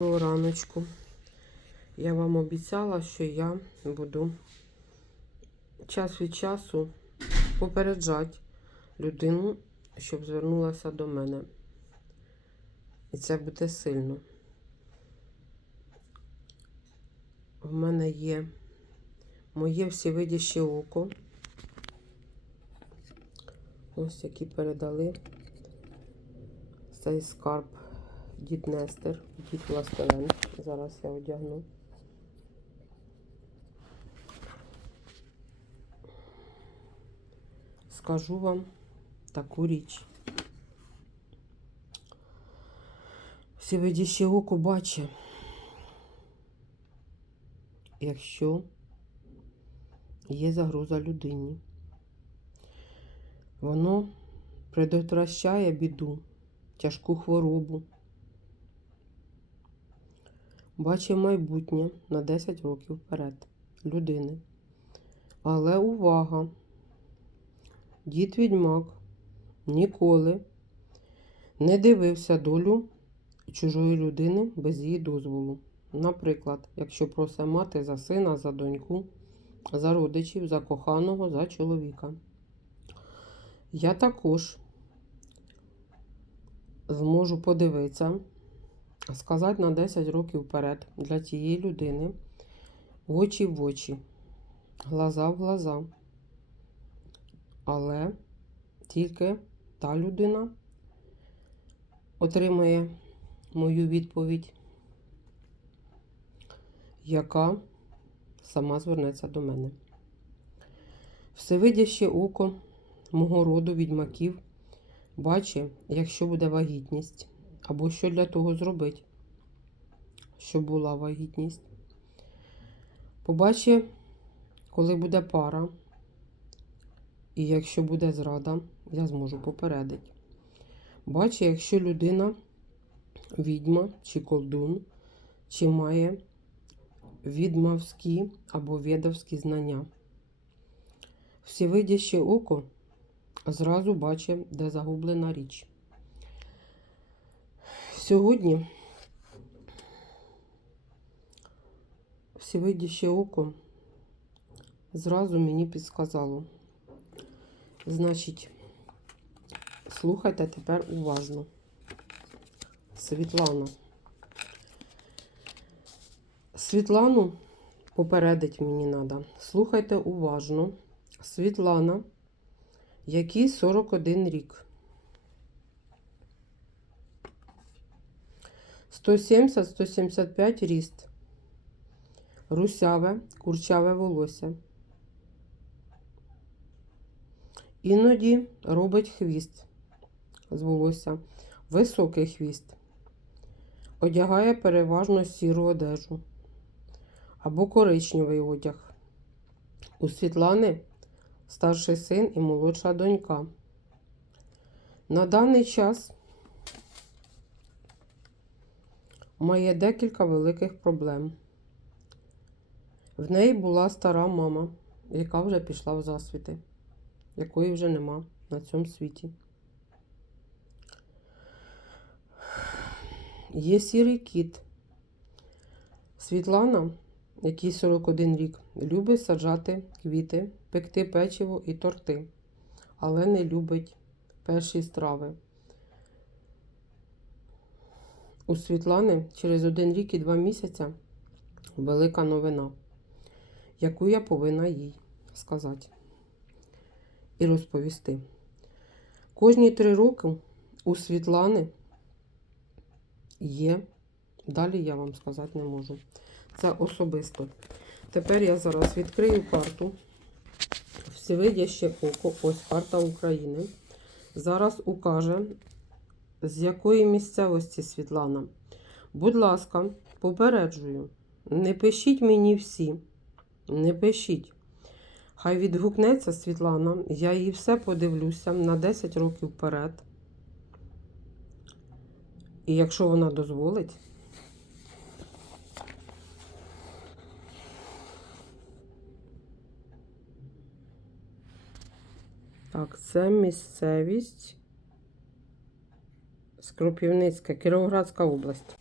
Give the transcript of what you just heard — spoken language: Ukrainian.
Раночку. Я вам обіцяла, що я буду час від часу попереджати людину, щоб звернулася до мене. І це буде сильно. В мене є моє всевидяще око. Ось які передали цей скарб дід Нестер, дід Властелен. Зараз я одягну. Скажу вам таку річ. Всевидяще око бачить, якщо є загроза людині. Воно предотвращає біду, тяжку хворобу. Бачить майбутнє на 10 років вперед людини. Але увага! Дід відьмак ніколи не дивився долю чужої людини без її дозволу. Наприклад, якщо просить мати за сина, за доньку, за родичів, за коханого, за чоловіка. Я також зможу подивитися, сказати на 10 років вперед для тієї людини очі в очі, глаза в глаза. Але тільки та людина отримає мою відповідь, яка сама звернеться до мене. Всевидяще око мого роду відьмаків бачить, якщо буде вагітність, або що для того зробити, щоб була вагітність. Побачить, коли буде пара, і якщо буде зрада, я зможу попередити. Бачить, якщо людина відьма чи колдун, чи має відьмавські або ведовські знання. Всевидяще око зразу бачить, де загублена річ. Сьогодні всевидяще око зразу мені підсказало. Значить, слухайте тепер уважно. Світлана. Світлану попередить мені треба. Слухайте уважно. Світлана, якій 41 рік. 170-175 ріст. Русяве, курчаве волосся. Іноді робить хвіст з волосся, високий хвіст. Одягає переважно сіру одежу або коричневий одяг. У Світлани старший син і молодша донька. На даний час має декілька великих проблем. В неї була стара мама, яка вже пішла в засвіти, якої вже нема на цьому світі. Є сірий кіт. Світлана, якій 41 рік, любить саджати квіти, пекти печиво і торти, але не любить перші страви. У Світлани через один рік і два місяці велика новина, яку я повинна їй сказати і розповісти. Кожні три роки у Світлани є. Далі я вам сказати не можу. Це особисто. Тепер я зараз відкрию карту. Всевидяще око, ось карта України. Зараз укаже, з якої місцевості Світлана. Будь ласка, попереджую, не пишіть мені всі. Не пишіть. Хай відгукнеться Світлана, я їй все подивлюся на 10 років вперед. І якщо вона дозволить, так, це місцевість Скропівницька, Кіровоградська область.